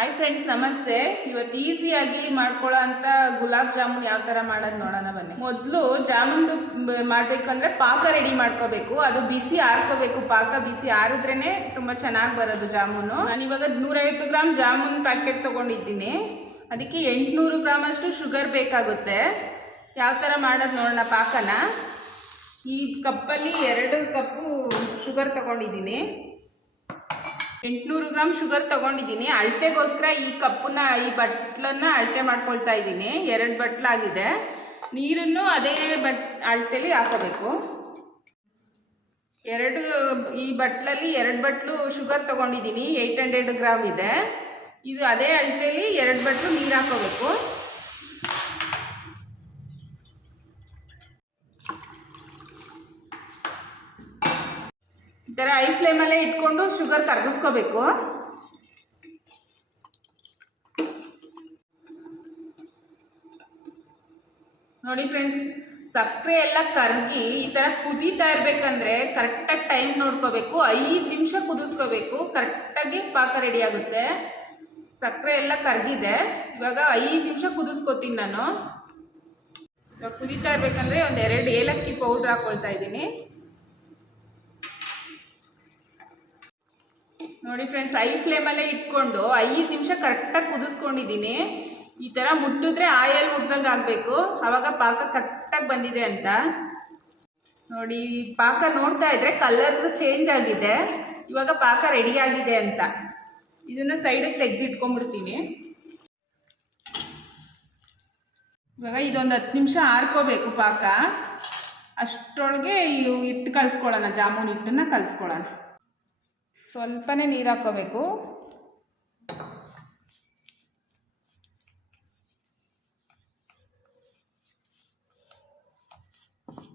Hi friends ನಮಸ್ತೆ. ಇವತ್ತು ಈಸಿಯಾಗಿ ಮಾಡ್ಕೊಳ್ಳೋ ಅಂತ ಗುಲಾಬ್ ಜಾಮೂನ್ ಯಾವ ಥರ ಮಾಡೋದು ನೋಡೋಣ ಬನ್ನಿ. ಮೊದಲು ಜಾಮೂನ್ದು ಮಾಡಬೇಕಂದ್ರೆ ಪಾಕ ರೆಡಿ ಮಾಡ್ಕೋಬೇಕು. ಅದು ಬಿಸಿ ಆರ್ಕೋಬೇಕು. ಪಾಕ ಬಿಸಿ ಆರಿದ್ರೇ ತುಂಬ ಚೆನ್ನಾಗಿ ಬರೋದು ಜಾಮೂನು. ನಾನು ಇವಾಗ ನೂರೈವತ್ತು ಗ್ರಾಮ್ ಜಾಮೂನ್ ಪ್ಯಾಕೆಟ್ ತೊಗೊಂಡಿದ್ದೀನಿ. ಅದಕ್ಕೆ ಎಂಟುನೂರು ಗ್ರಾಮ್ ಅಷ್ಟು ಶುಗರ್ ಬೇಕಾಗುತ್ತೆ. ಯಾವ ಥರ ಮಾಡೋದು ನೋಡೋಣ ಪಾಕನ. ಈ ಕಪ್ಪಲ್ಲಿ ಎರಡು ಕಪ್ಪು ಶುಗರ್ ತಗೊಂಡಿದ್ದೀನಿ. ಎಂಟುನೂರು ಗ್ರಾಮ್ ಶುಗರ್ ತಗೊಂಡಿದ್ದೀನಿ. ಅಳತೆಗೋಸ್ಕರ ಈ ಕಪ್ಪನ್ನ, ಈ ಬಟ್ಲನ್ನ ಅಳತೆ ಮಾಡ್ಕೊಳ್ತಾ ಇದ್ದೀನಿ. ಎರಡು ಬಟ್ಲಾಗಿದೆ. ನೀರನ್ನು ಅದೇ ಬಟ್, ಅಳತೆಲಿ ಹಾಕೋಬೇಕು. ಎರಡು, ಈ ಬಟ್ಲಲ್ಲಿ ಎರಡು ಬಟ್ಲು ಶುಗರ್ ತಗೊಂಡಿದ್ದೀನಿ. ಏಯ್ಟ್ ಹಂಡ್ರೆಡ್ ಗ್ರಾಮ್ ಇದೆ. ಇದು ಅದೇ ಅಳತೆಲಿ ಎರಡು ಬಟ್ಲು ನೀರು ಹಾಕೋಬೇಕು ಈ ಥರ ಐ ಫ್ಲೇಮಲ್ಲೇ ಇಟ್ಕೊಂಡು ಶುಗರ್ ಕರಗಿಸ್ಕೋಬೇಕು. ನೋಡಿ ಫ್ರೆಂಡ್ಸ್ ಸಕ್ಕರೆ ಎಲ್ಲ ಕರಗಿ ಈ ಥರ ಕುದೀತಾ ಇರಬೇಕಂದ್ರೆ ಕರೆಕ್ಟಾಗಿ ಟೈಮ್ ನೋಡ್ಕೋಬೇಕು. ಐದು ನಿಮಿಷ ಕುದಿಸ್ಕೋಬೇಕು ಕರೆಕ್ಟಾಗಿ ಪಾಕ ರೆಡಿ ಆಗುತ್ತೆ. ಸಕ್ಕರೆ ಎಲ್ಲ ಕರಗಿದೆ. ಇವಾಗ ಐದು ನಿಮಿಷ ಕುದಿಸ್ಕೋತೀನಿ ನಾನು. ಇವಾಗ ಕುದೀತಾ ಇರಬೇಕಂದ್ರೆ ಒಂದು ಎರಡು ಏಲಕ್ಕಿ ಪೌಡ್ರ್ ಹಾಕ್ಕೊಳ್ತಾ ಇದ್ದೀನಿ. ನೋಡಿ ಫ್ರೆಂಡ್ಸ್ ಐ ಫ್ಲೇಮಲ್ಲೇ ಇಟ್ಕೊಂಡು ಐದು ನಿಮಿಷ ಕರೆಕ್ಟಾಗಿ ಕುದಿಸ್ಕೊಂಡಿದ್ದೀನಿ. ಈ ಥರ ಮುಟ್ಟಿದ್ರೆ ಆಯಲ್ ಮುಟ್ದಂಗೆ ಆಗಬೇಕು. ಆವಾಗ ಪಾಕ ಕರೆಕ್ಟಾಗಿ ಬಂದಿದೆ ಅಂತ. ನೋಡಿ ಪಾಕ ನೋಡ್ತಾ ಇದ್ರೆ ಕಲರ್ ಚೇಂಜ್ ಆಗಿದೆ. ಇವಾಗ ಪಾಕ ರೆಡಿ ಆಗಿದೆ ಅಂತ. ಇದನ್ನು ಸೈಡಿಗೆ ತೆಗೆದಿಟ್ಕೊಂಡ್ಬಿಡ್ತೀನಿ. ಇವಾಗ ಇದೊಂದು ಹತ್ತು ನಿಮಿಷ ಆರ್ಕೋಬೇಕು ಪಾಕ. ಅಷ್ಟರೊಳಗೆ ಇವು ಹಿಟ್ಟು ಕಲಿಸ್ಕೊಳ್ಳೋಣ ಜಾಮೂನ್ ಹಿಟ್ಟನ್ನು ಕಲಿಸ್ಕೊಳ್ಳೋಣ ಸ್ವಲ್ಪನೇ ನೀರು ಹಾಕ್ಕೋಬೇಕು.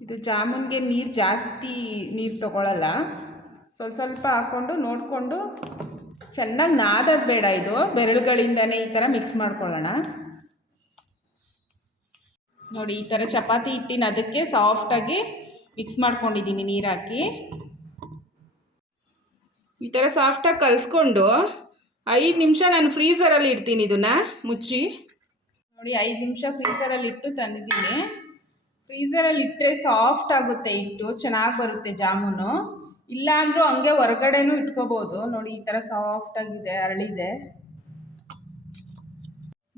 ಇದು ಜಾಮೂನ್ಗೆ ನೀರು ಜಾಸ್ತಿ ನೀರು ತಗೊಳ್ಳಲ್ಲ ಸ್ವಲ್ಪ ಸ್ವಲ್ಪ ಹಾಕ್ಕೊಂಡು ನೋಡಿಕೊಂಡು ಚೆನ್ನಾಗಿ ನಾದೋದು ಬೇಡ ಇದು. ಬೆರಳುಗಳಿಂದನೇ ಈ ಥರ ಮಿಕ್ಸ್ ಮಾಡ್ಕೊಳ್ಳೋಣ. ನೋಡಿ ಈ ಥರ ಚಪಾತಿ ಹಿಟ್ಟಿನ ಅದಕ್ಕೆ ಸಾಫ್ಟಾಗಿ ಮಿಕ್ಸ್ ಮಾಡ್ಕೊಂಡಿದ್ದೀನಿ ನೀರು ಹಾಕಿ. ಈ ಥರ ಸಾಫ್ಟಾಗಿ ಕಲಿಸ್ಕೊಂಡು ಐದು ನಿಮಿಷ ನಾನು ಫ್ರೀಸರಲ್ಲಿ ಇಡ್ತೀನಿ ಇದನ್ನು, ಮುಚ್ಚಿ. ನೋಡಿ, ಐದು ನಿಮಿಷ ಫ್ರೀಸರಲ್ಲಿ ಇಟ್ಟು ತಂದಿದ್ದೀನಿ. ಫ್ರೀಸರಲ್ಲಿ ಇಟ್ಟರೆ ಸಾಫ್ಟ್ ಆಗುತ್ತೆ ಇಟ್ಟು ಚೆನ್ನಾಗಿ ಬರುತ್ತೆ ಜಾಮೂನು. ಇಲ್ಲಾಂದರೂ ಹಂಗೆ ಹೊರಗಡೆನೂ ಇಟ್ಕೋಬೋದು. ನೋಡಿ, ಈ ಥರ ಸಾಫ್ಟಾಗಿದೆ ಅರಳಿದೆ.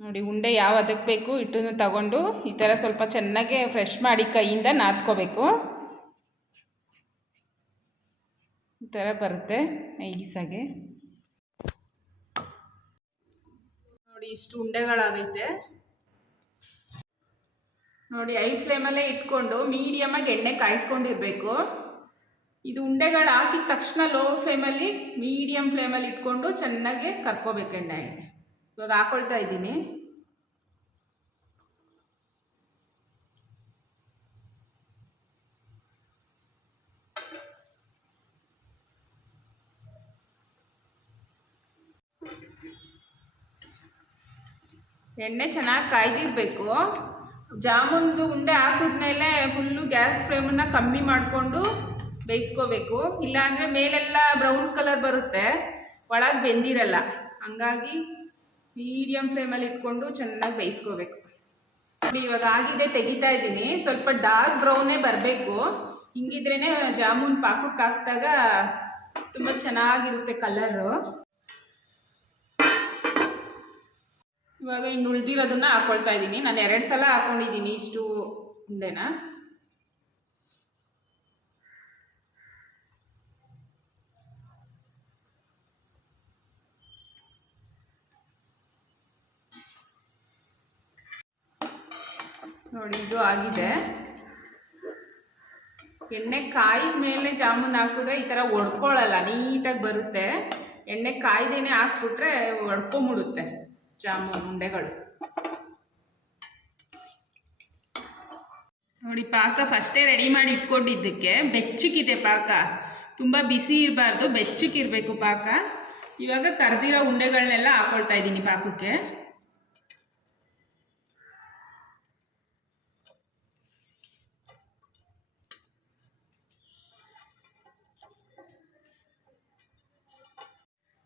ನೋಡಿ, ಉಂಡೆ ಯಾವ ಅದಕ್ಕೆ ಬೇಕು, ಹಿಟ್ಟನ್ನು ತಗೊಂಡು ಈ ಥರ ಸ್ವಲ್ಪ ಚೆನ್ನಾಗೆ ಫ್ರೆಶ್ ಮಾಡಿ ಕೈಯಿಂದ ನಾದ್ಕೋಬೇಕು. ಈ ಥರ ಬರುತ್ತೆ ನೈಸಾಗೆ. ನೋಡಿ ಇಷ್ಟು ಉಂಡೆಗಳಾಗೈತೆ. ನೋಡಿ ಐ ಫ್ಲೇಮಲ್ಲೇ ಇಟ್ಕೊಂಡು ಮೀಡಿಯಮಾಗಿ ಎಣ್ಣೆ ಕಾಯಿಸ್ಕೊಂಡಿರಬೇಕು. ಇದು ಉಂಡೆಗಳು ಹಾಕಿದ ತಕ್ಷಣ ಲೋ ಫ್ಲೇಮಲ್ಲಿ ಮೀಡಿಯಮ್ ಫ್ಲೇಮಲ್ಲಿ ಇಟ್ಕೊಂಡು ಚೆನ್ನಾಗಿ ಕರ್ಕೋಬೇಕು ಎಣ್ಣೆ ಇವಾಗ ಹಾಕೊಳ್ತಾ ಇದ್ದೀನಿ. ಎಣ್ಣೆ ಚೆನ್ನಾಗಿ ಕಾಯ್ದಿರಬೇಕು. ಜಾಮೂನ್ದು ಉಂಡೆ ಹಾಕಿದ್ಮೇಲೆ ಫುಲ್ಲು ಗ್ಯಾಸ್ ಫ್ಲೇಮನ್ನು ಕಮ್ಮಿ ಮಾಡಿಕೊಂಡು ಬೇಯಿಸ್ಕೋಬೇಕು. ಇಲ್ಲಾಂದರೆ ಮೇಲೆಲ್ಲ ಬ್ರೌನ್ ಕಲರ್ ಬರುತ್ತೆ. ಒಳಗೆ ಬೆಂದಿರಲ್ಲ. ಹಂಗಾಗಿ ಮೀಡಿಯಮ್ ಫ್ಲೇಮಲ್ಲಿ ಇಟ್ಕೊಂಡು ಚೆನ್ನಾಗಿ ಬೇಯಿಸ್ಕೋಬೇಕು. ಇವಾಗ ಆಗಿದೆ, ತೆಗಿತಾ ಇದ್ದೀನಿ. ಸ್ವಲ್ಪ ಡಾರ್ಕ್ ಬ್ರೌನೇ ಬರಬೇಕು. ಹಿಂಗಿದ್ರೇ ಜಾಮೂನ್ ಪಾಕಕ್ಕೆ ಹಾಕಿದಾಗ ತುಂಬ ಚೆನ್ನಾಗಿರುತ್ತೆ ಕಲರು ಇವಾಗ ಇನ್ನು ಉಳಿದಿರೋದನ್ನ ಹಾಕೊಳ್ತಾ ಇದ್ದೀನಿ. ನಾನು ಎರಡು ಸಲ ಹಾಕ್ಕೊಂಡಿದ್ದೀನಿ ಇಷ್ಟು ಉಂಡೆನ ನೋಡಿ, ಇದು ಆಗಿದೆ. ಎಣ್ಣೆ ಕಾಯಿದ ಮೇಲೆ ಜಾಮೂನ್ ಹಾಕಿದ್ರೆ ಈ ಥರ ಒಡ್ಕೊಳ್ಳಲ್ಲ ನೀಟಾಗಿ ಬರುತ್ತೆ. ಎಣ್ಣೆ ಕಾಯ್ದೇನೆ ಹಾಕ್ಬಿಟ್ರೆ ಒಡ್ಕೊಂಬಿಡುತ್ತೆ. ಜಾಮೂನ್ ಉಂಡೆಗಳು ನೋಡಿ, ಪಾಕ ಫಸ್ಟೇ ರೆಡಿ ಮಾಡಿ ಇಟ್ಕೊಂಡಿದ್ದಕ್ಕೆ ಬೆಚ್ಚಗಿದೆ ಪಾಕ. ತುಂಬ ಬಿಸಿ ಇರಬಾರ್ದು ಬೆಚ್ಚಕ್ಕಿರಬೇಕು ಪಾಕ. ಇವಾಗ ಕರೆದಿರೋ ಉಂಡೆಗಳನ್ನೆಲ್ಲ ಹಾಕೊಳ್ತಾ ಇದ್ದೀನಿ ಪಾಕಕ್ಕೆ.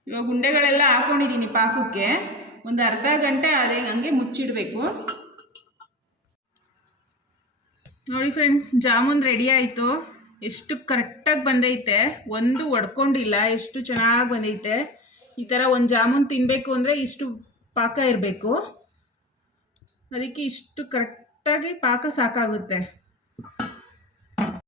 ಇವಾಗ ಉಂಡೆಗಳೆಲ್ಲ ಹಾಕೊಂಡಿದ್ದೀನಿ ಪಾಕಕ್ಕೆ. ಒಂದು ಅರ್ಧ ಗಂಟೆ ಅದೇ ಹಂಗೆ ಮುಚ್ಚಿಡಬೇಕು. ನೋಡಿ ಫ್ರೆಂಡ್ಸ್ ಜಾಮೂನ್ ರೆಡಿ ಆಯಿತು. ಎಷ್ಟು ಕರೆಕ್ಟಾಗಿ ಬಂದೈತೆ. ಒಂದು ಒಡ್ಕೊಂಡಿಲ್ಲ, ಎಷ್ಟು ಚೆನ್ನಾಗಿ ಬಂದೈತೆ. ಈ ಥರ ಒಂದು ಜಾಮೂನ್ ತಿನ್ನಬೇಕು ಅಂದರೆ ಇಷ್ಟು ಪಾಕ ಇರಬೇಕು. ಅದಕ್ಕೆ ಇಷ್ಟು ಕರೆಕ್ಟಾಗಿ ಪಾಕ ಸಾಕಾಗುತ್ತೆ.